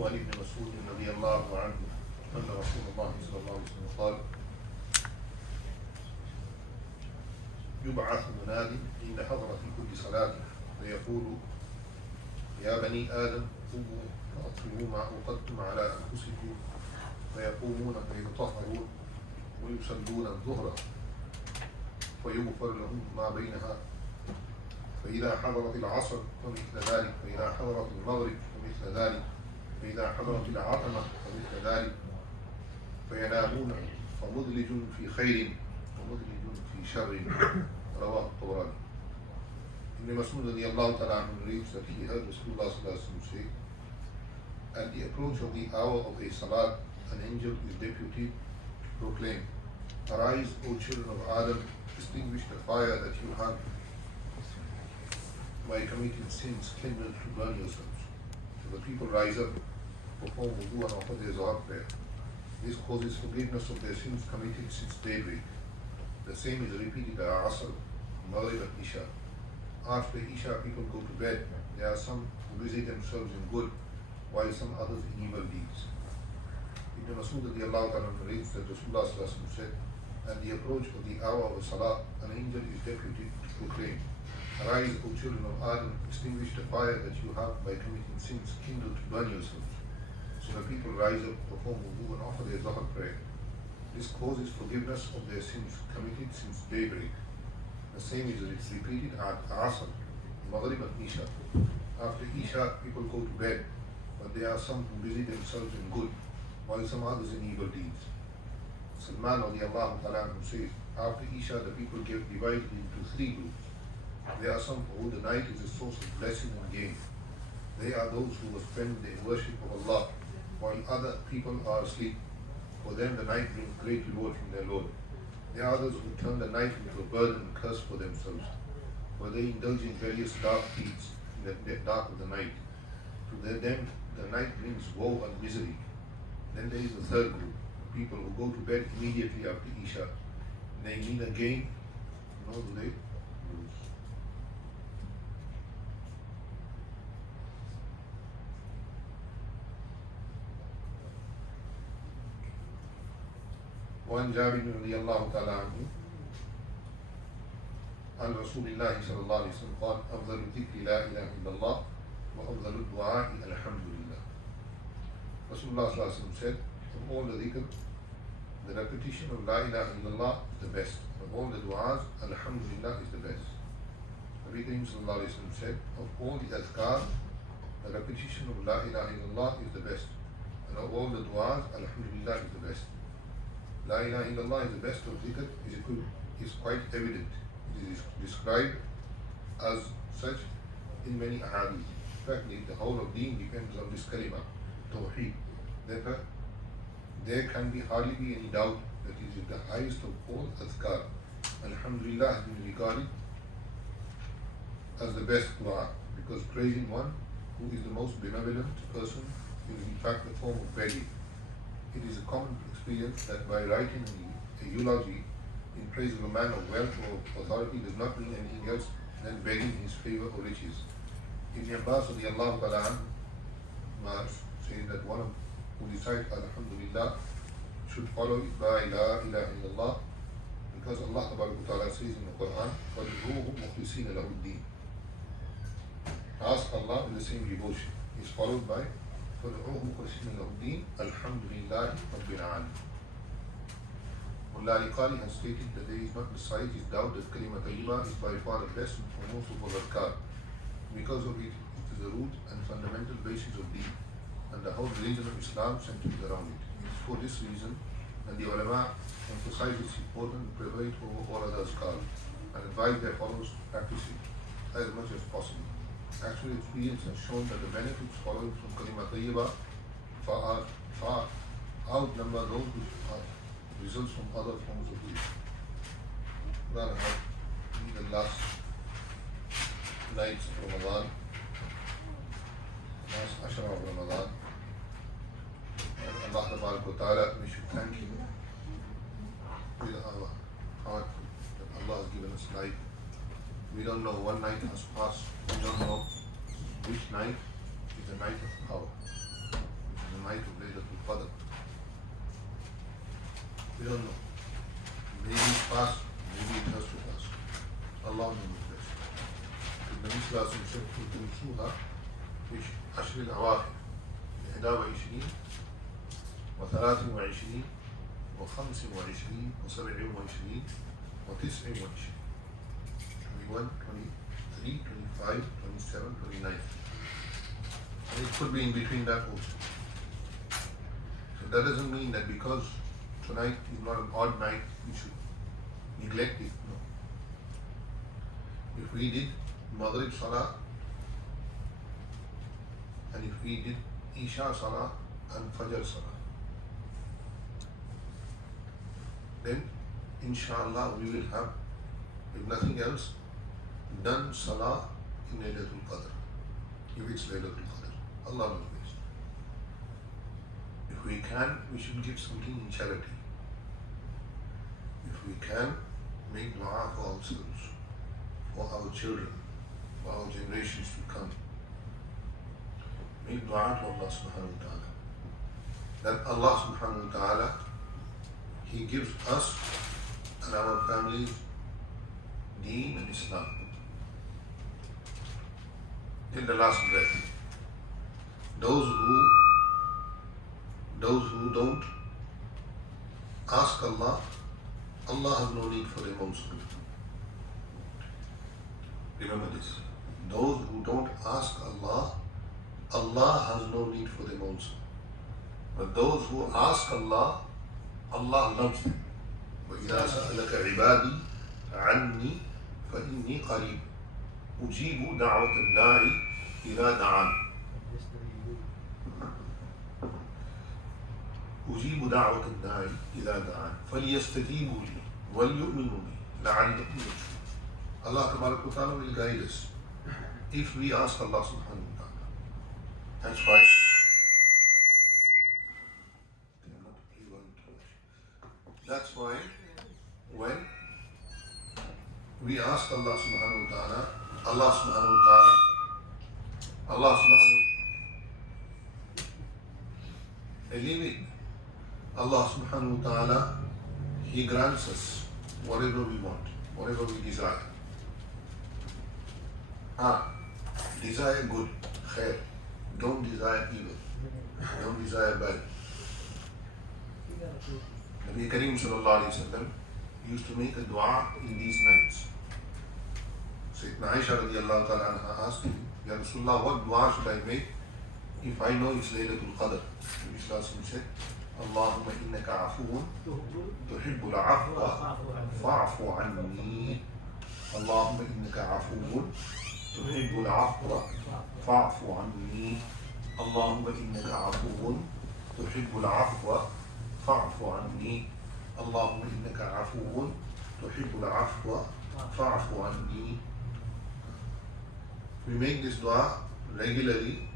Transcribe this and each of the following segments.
وعن ابن مسعود رضي الله عنه أن رسول الله صلى الله عليه وسلم قال يبعث مناد عند حضرة كل صلاة فيقول يا بني آدم قوموا فأطفئوا ما أوقدتم على أنفسكم فيقومون فيتطهرون ويصلون الظهر فيغفر لهم ما بينها فإذا حضرت العصر فمثل ذلك فإذا حضرت المغرب فمثل ذلك فإذا حضرت العتمة فمثل ذلك فينامون فمدلج في خير ومدلج في شر رواه الطبراني. Ibn Mas'ud radiallahu ta'ala narrates that he heard Rasulullah sallallahu alaihi wasallam say, at the approach of the hour of a salat, an angel is deputed to proclaim, arise, O children of Adam, extinguish the fire that you have by committing sins kindled to burn yourselves. So the people rise up, perform wudu and offer their Zuhr prayer. This causes forgiveness of their sins committed since daybreak. The same is repeated at Asr, Maghrib and Isha. After Isha, people go to bed. There are some who busy themselves in good, while some others in evil deeds. Ibn Mas'ud narrates that Rasulullah said, at the approach of the hour of Salah, an angel is deputed to proclaim, arise, O children of Adam, extinguish the fire that you have by committing sins kindled to burn yourselves. So the people rise up, perform wudu and offer their Zuhr prayer. This causes forgiveness of their sins committed since daybreak. The same is repeated at Asr, Maghrib and Isha. After Isha, people go to bed, but there are some who busy themselves in good, while some others in evil deeds. Salman radiallahu ta'ala says, after Isha, the people get divided into three groups. There are some for who the night is a source of blessing and gain. They are those who will spend their worship of Allah, while other people are asleep. For them, the night brings great reward from their Lord. There are others who turn the night into a burden and curse for themselves, for they indulge in various dark deeds in the dark of the night. To them, the night brings woe and misery. Then there is the third group, people who go to bed immediately after Isha. They neither gain nor do they lose. وعن جابر رضي الله تعالى عنه عن رسول الله صلى الله عليه وسلم قال أفضل الذكر لا إله إلا الله وأفضل الدعاء الحمد لله. Rasulullah صلى الله عليه وسلم said, from all the dhikr, the repetition of La ilaha illallah is the best. Of all the du'as, Alhamdulillah is the best. Nabi Kareem sallallahu alayhi wa sallam said, of all the adhkar, the repetition of La ilaha illallah is the best. And of all the du'as, Alhamdulillah is the best. La ilaha illallah is the best of dhikr is quite evident. It is described as such in many ahadith. In fact, the whole of deen depends on this kalima, tawheed. Therefore, there can hardly be any doubt that it is the highest of all adhkar. Alhamdulillah has been regarded as the best dua, because praising one who is the most benevolent person is in fact the form of begging. It is a common experience that by writing a eulogy in praise of a man of wealth or authority does not mean anything else than begging his favor or riches. Ibn Abbas radiallahu ta'ala says that one who recites Alhamdulillah should follow it by La ilaha illallah, because Allah ta'ala says in the Quran, فَدْعُوهُ مُخْلِصِينَ لَهُ الدِّينَ. Ask Allah with the same devotion. Is followed by فَدْعُوهُ مُخْلِصِينَ لَهُ الدِّينَ الْحَمْدُ لِلَّهِ رَبِّ الْعَالَمِينَ. Mullah Ali Qari has stated that there is not besides his doubt that kalima tayyiba is by far the best for most of our adhkar. Because of it, it is the root and fundamental basis of deen, and the whole religion of Islam centers around it. It is for this reason that the ulama emphasize its importance and prefer it over all other adhkar, and advise their followers to practice it as much as possible. Actual experience has shown that the benefits following from kalima tayyiba far outnumber those which are results from other forms of dhikr. Quran have the last nights of Ramadan, last Ashra of Ramadan, and Allah Ta'ala, we should thank Him with our heart that Allah has given us life. We don't know one night has passed, we don't know which night is the night of power. the night of Laylatul Qadr. We don't know. Maybe it's past, maybe it has to pass. Allah knows best. The Nabi Sallallahu Alaihi Wasallam said, "Tulsuha fi ashr al-awakhir, 21 و23 و25 و27 و29 21, 23, 25, 27, 29. And it could be in between that also. So that doesn't mean that because tonight is not an odd night, we should neglect it. No. If we did Maghrib Salah, and if we did Isha Salah and Fajr Salah, then inshallah we will have, if nothing else, done Salah in Laylatul Qadr. If it's Laylatul Qadr, Allah knows best. If we can, we should give something in charity. If we can, make dua for ourselves, for our children, for our generations to come. Make dua to Allah subhanahu wa ta'ala. That Allah subhanahu wa ta'ala, He gives us and our families Deen and Islam till the last breath. Those who don't ask Allah, Allah has no need for them also. Remember this. Those who don't ask Allah, Allah has no need for them also. But those who ask Allah, Allah loves them. وَإِذَا سَأَلَكَ عِبَادِي عَنِّي فَإِنِّي قَرِيبٌ أُجِيبُ دَعْوَةَ الدَّاعِ إِذَا دَعَانِ أُجِيبُ دَعْوَةَ الدَّاعِ إِذَا دَعَانِ فَلْيَسْتَجِيبُوا لِي وَلْيُؤْمِنُوا بِي لَعَلَّهُمْ يَرْشُدُونَ. Allah Tabaraka wa Ta'ala will guide us if we ask Allah subhanahu wa ta'ala. That's why when we ask Allah subhanahu wa ta'ala, Allah subhanahu wa ta'ala, Allah subhanahu believe it, Allah subhanahu wa ta'ala, He grants us whatever we want, whatever we desire. Desire good, khair. Don't desire evil. Don't desire bad. Nabi Kareem sallallahu alayhi wa sallam used to make a dua in these nights. Sayyidina Aisha radiallahu ta'ala anha asked him, Ya Rasulullah, what dua should I make if I know it's Laylatul Qadr? Nabi sallallahu alayhi wa sallam said, Allahumma innaka afuun tuhibbul afwa fa'fu anni. Allahumma innaka afuun tuhibbul afwa fa'fu anni. Allahumma innaka afuun tuhibbul afwa فاعف عني اللهم إنك عفو تحب العفو فاعف عني. We make this dua regularly.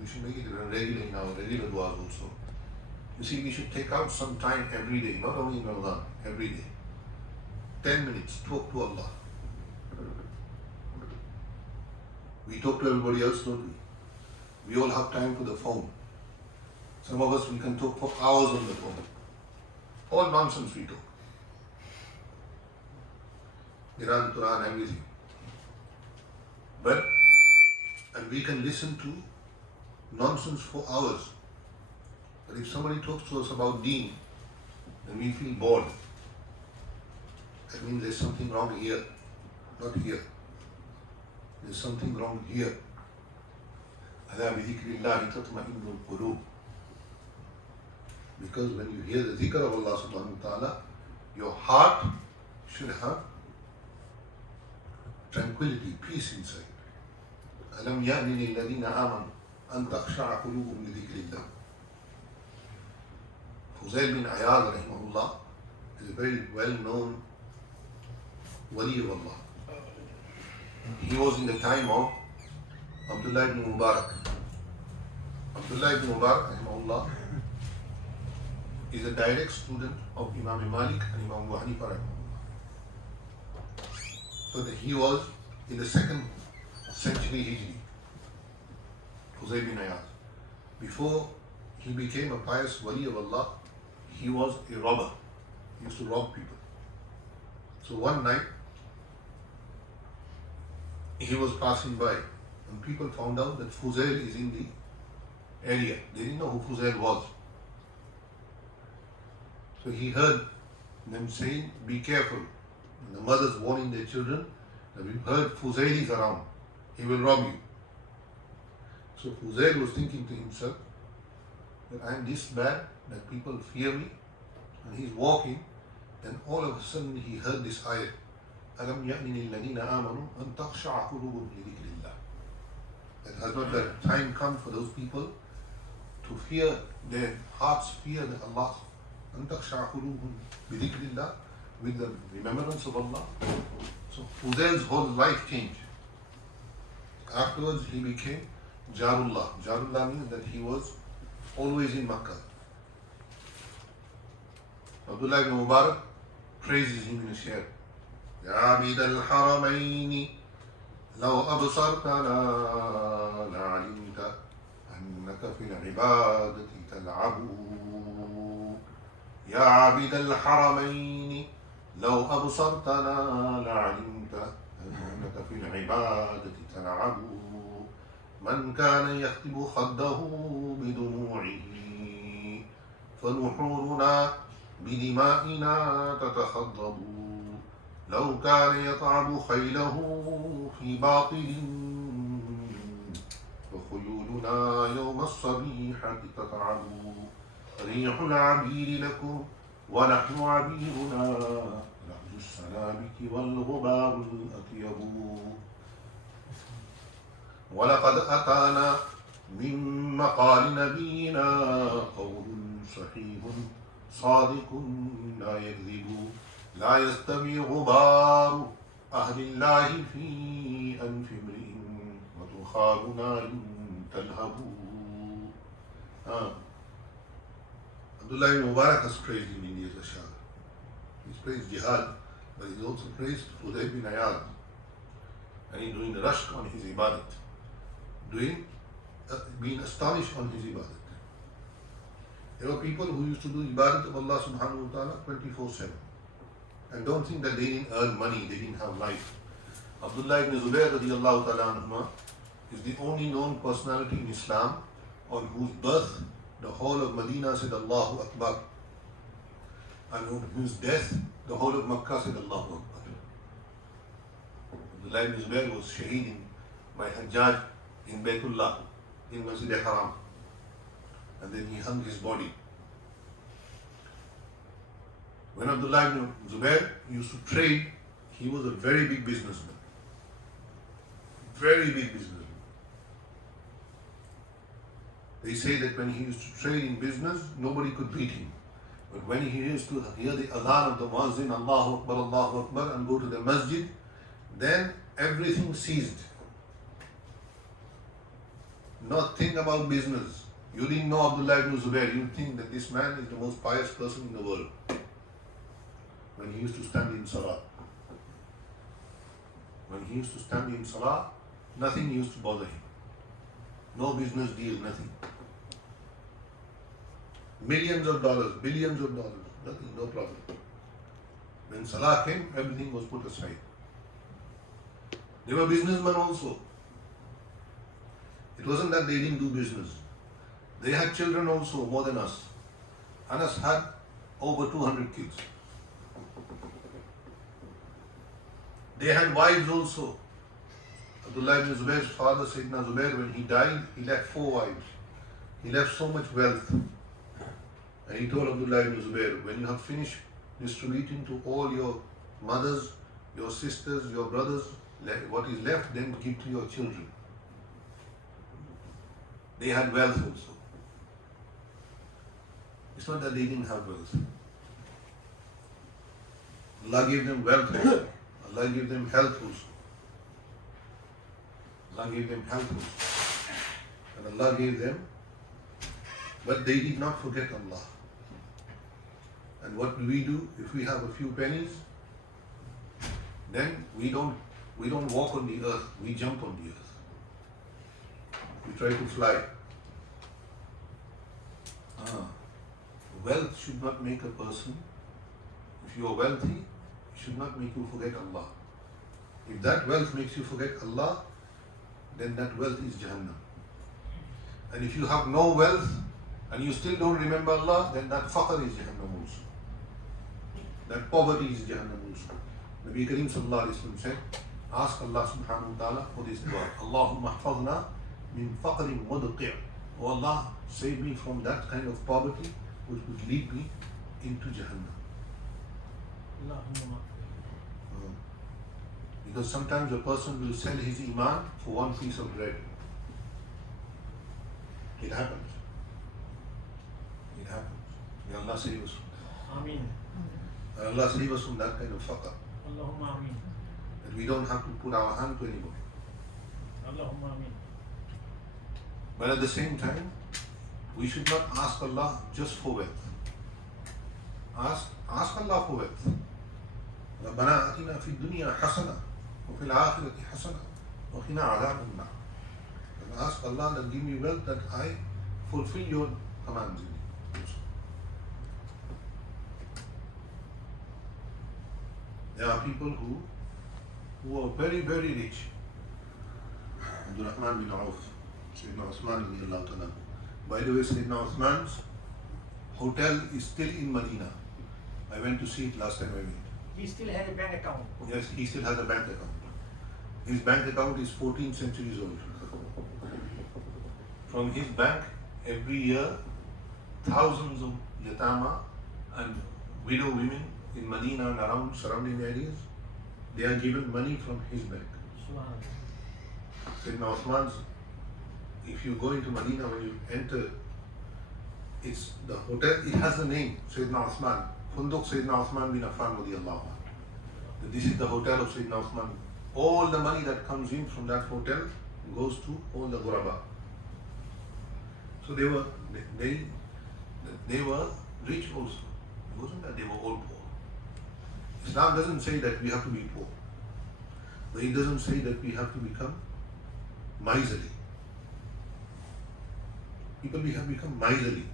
We should make it regular in our regular duas also. You see, we should take out some time every day, not only in Ramadan, every day. 10 minutes, talk to Allah. We talk to everybody else, don't we? We all have time for the phone. Some of us, we can talk for hours on the phone. All nonsense we talk. Quran, Quran, everything. And we can listen to nonsense for hours. But if somebody talks to us about deen, then we feel bored. That means there's something wrong here, not here. There's something wrong here. أَلَا بِذِكْرِ اللَّهِ تَطْمَئِنُّ الْقُلُوبُ. Because when you hear the zikr of Allah subhanahu wa ta'ala, your heart should have tranquility, peace inside. أَلَمْ يَأْنِ لِلَّذِينَ آمَنُوا أَن تَخْشَعَ قُلُوبُهُمْ لِذِكْرِ اللَّهِ. Fuzail bin Ayad rahimahullah is a very well-known wali of Allah. He was in the time of Abdullah ibn Mubarak. Abdullah ibn Mubarak rahimahullah is a direct student of Imam Malik and Imam Abu Hanifa rahimahullah. So that he was in the 2nd century Hijri, Fuzail bin Ayad. Before he became a pious wali of Allah. He was a robber. He used to rob people. So one night, he was passing by and people found out that Fuzail is in the area. They didn't know who Fuzail was. So he heard them saying, be careful. And the mothers warning their children that we've heard Fuzail is around. He will rob you. So Fuzail was thinking to himself that I am this bad that people fear me. And he's walking, then all of a sudden he heard this ayat. أَلَمْ يَأْنِ لِلَّذِينَ آمَنُوا أَن تَخْشَعَ قُلُوبُهُمْ لِذِكْرِ اللَّهِ. That has not that time come for those people to fear, their hearts fear Allah. أن تخشع قلوبهم بذكر الله, with the remembrance of Allah. So Fuzail's whole life changed. Afterwards he became Jarullah. Jarullah means that he was always in Makkah. Abdullah ibn Mubarak praises him in a share. يا عبيد الحرمين لو أبصرتنا لعلمت أنك في العبادة تلعب. يا عبيد الحرمين لو أبصرتنا لعلمت أنك في العبادة تلعب. من كان يخطب خده بدموعه فنحورنا بدمائنا تتخضب. لو كان يطعم خيله في باطل فخيولنا يوم الصبيحة تتعب. ريح العبير لكم ونحن عبيرنا لحظ السلامك والغبار الأطيب. ولقد أتانا من مقال نبينا قول صحيح صادق لا يكذب. لا يستوي غبار أهل الله في أنف امرئ وتخال نار تلهب. Abdullah ibn Mubarak has praised him in his ashar. He's praised jihad, but he's also praised Fudail bin Iyad. And he's doing the rashk on his ibadat. Being astonished on his ibadat. There were people who used to do ibadat of Allah subhanahu wa ta'ala 24/7. And don't think that they didn't earn money, they didn't have life. Abdullah ibn Zubayr radiallahu ta'ala anhuma is the only known personality in Islam on whose birth the whole of Medina said Allahu Akbar, and on whose death the whole of Makkah said Allahu Akbar. Abdullah ibn Zubayr was shaheed by Hajjaj in Baytullah, in Masjid Haram, and then he hung his body. When Abdullah ibn Zubayr used to trade, he was a very big businessman. Very big businessman. They say that when he used to trade in business, nobody could beat him. But when he used to hear the adhan of the muazzin, Allahu Akbar, and go to the masjid, then everything ceased. Not think about business. You didn't know Abdullah ibn Zubayr, you think that this man is the most pious person in the world. When he used to stand in Salah. When he used to stand in Salah, nothing used to bother him. No business deal, nothing. Millions of dollars, billions of dollars, nothing, no problem. When Salah came, everything was put aside. They were businessmen also. It wasn't that they didn't do business. They had children also, more than us. Anas had over 200 kids. They had wives also. Abdullah ibn Zubayr's father, Sayyidina Zubayr, when he died, he left 4 wives. He left so much wealth. And he told Abdullah ibn Zubayr, when you have finished distributing to all your mothers, your sisters, your brothers, what is left, then give to your children. They had wealth also. It's not that they didn't have wealth. Allah gave them wealth also. Allah gave them health also. Allah gave them health also. And Allah gave them, but they did not forget Allah. And what do? If we have a few pennies, then we don't walk on the earth, we jump on the earth. We try to fly. wealth should not make a person, if you are wealthy, it should not make you forget Allah. If that wealth makes you forget Allah, then that wealth is Jahannam. And if you have no wealth and you still don't remember Allah, then that faqr is Jahannam also. That poverty is Jahannam also. Nabi Kareem sallallahu alayhi wa sallam said, ask Allah subhanahu wa ta'ala for this dua. Allahumma hafazna min faqrin mudqi'. Oh Allah, save me from that kind of poverty which would lead me into Jahannam. Because sometimes a person will sell his iman for one piece of bread. It happens. It happens. May Allah save us from that. Ameen. May Allah save us from that kind of faqr. Allahumma ameen. That we don't have to put our hand to anybody. Allahumma ameen. But at the same time, we should not ask Allah just for wealth. Ask Allah for wealth. ربنا آتنا في الدنيا حسنة وفي الآخرة حسنة وقنا عذاب النار. And ask Allah that give me wealth that I fulfill your commands in it. There are people who are very, very rich. Abdul Rahman bin Auf, Sayyidina Osman radiallahu ta'ala. By the way, Sayyidina Osman's hotel is still in Medina. I went to see it last time I went. He still has a bank account. Yes, he still has a bank account. His bank account is 14 centuries old. From his bank, every year, thousands of yatama and widow women in Medina and around surrounding areas, they are given money from his bank. Sayyidina Osman's, if you go into Medina, when you enter, it's the hotel, it has the name, Sayyidina Osman. Funduk Sayyidina Osman bin Affan radiyallahu anhu. This is the hotel of Sayyidina Osman. All the money that comes in from that hotel goes to all the ghuraba. So they were rich also. It wasn't that they were all poor. Islam doesn't say that we have to be poor. But it doesn't say that we have to become miserly. People have become miserly.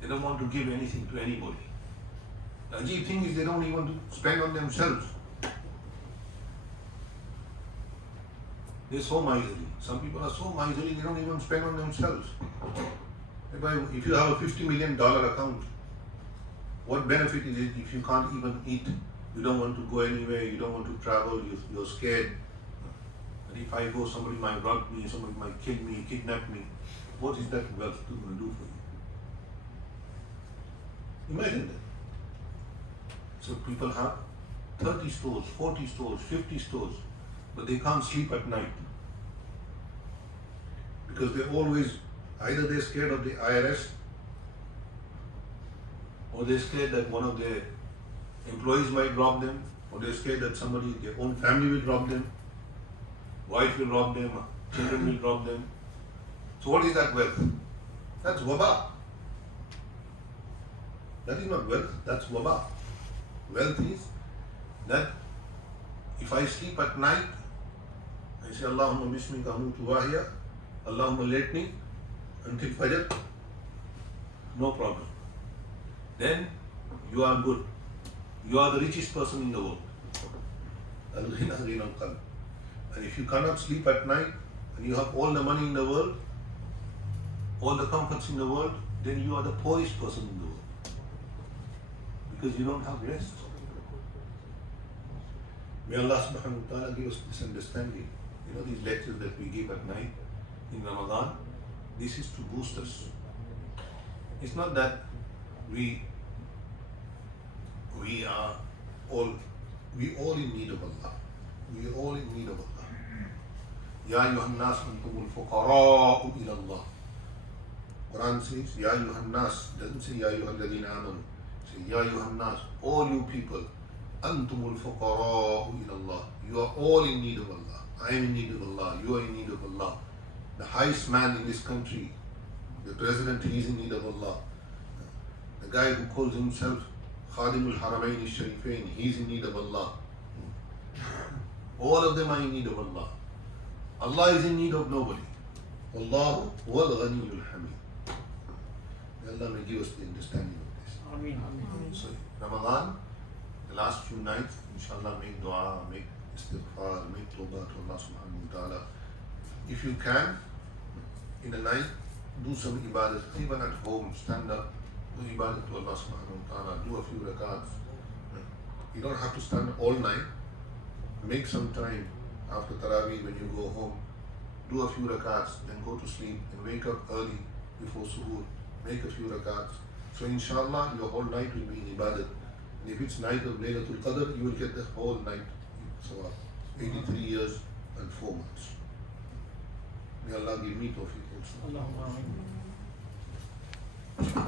They don't want to give anything to anybody. The ajib thing is they don't even want to spend on themselves. They're so miserly. Some people are so miserly they don't even spend on themselves. If you have a $50 million account, what benefit is it if you can't even eat? You don't want to go anywhere, you don't want to travel, you're scared. And if I go, somebody might rob me, somebody might kill me, kidnap me. What is that wealth going to do for you? Imagine that. So people have 30 stores, 40 stores, 50 stores, but they can't sleep at night. Because they're always, either they're scared of the IRS, or they're scared that one of their employees might rob them, or they're scared that somebody, their own family will rob them, wife will rob them, children will rob them. So what is that wealth? That's waba. That is not wealth, that's waba. Wealth is that if I sleep at night, I say Allahumma bismika amutu wahya, Allahumma let me until Fajr, no problem. Then you are good. You are the richest person in the world. Al-ghina ghina al-qalb. And if you cannot sleep at night and you have all the money in the world, all the comforts in the world, then you are the poorest person in the world. Because you don't have rest. May Allah subhanahu wa ta'ala give us this understanding. You know, these lectures that we give at night in Ramadan, this is to boost us. It's not that we are all in need of Allah. We are all in need of Allah. Ya ayyuhan nas antumul fuqara'u ila Allah. Quran says, Ya ayyuhan nas, doesn't say Ya ayyuhal ladhina amanu. Say Ya ayyuhan nas, all you people, antumul fuqara'u ila Allah. You are all in need of Allah. I am in need of Allah. You are in need of Allah. The highest man in this country, the president, he is in need of Allah. The guy who calls himself Khadimul Haramain al-Sharifain, he is in need of Allah. All of them are in need of Allah. Allah is in need of nobody. Allahu wal Ghaniyyul Hamid. May Allah may give us the understanding of this. Ameen. So Ramadan, the last few nights, inshallah, make dua, make istighfar, make tawbah to Allah subhanahu wa ta'ala. If you can, in the night, do some ibadat, even at home, stand up, do ibadat to Allah subhanahu wa ta'ala, do a few rakats. You don't have to stand all night. Make some time after Taraweeh when you go home, do a few rakats, then go to sleep and wake up early before suhoor, make a few rakats. So inshallah, your whole night will be in ibadat. And if it's night of Laylatul Qadr, you will get the whole night. So 83 years and 4 months. May Allah give me tawfiq also. Allahumma ameen.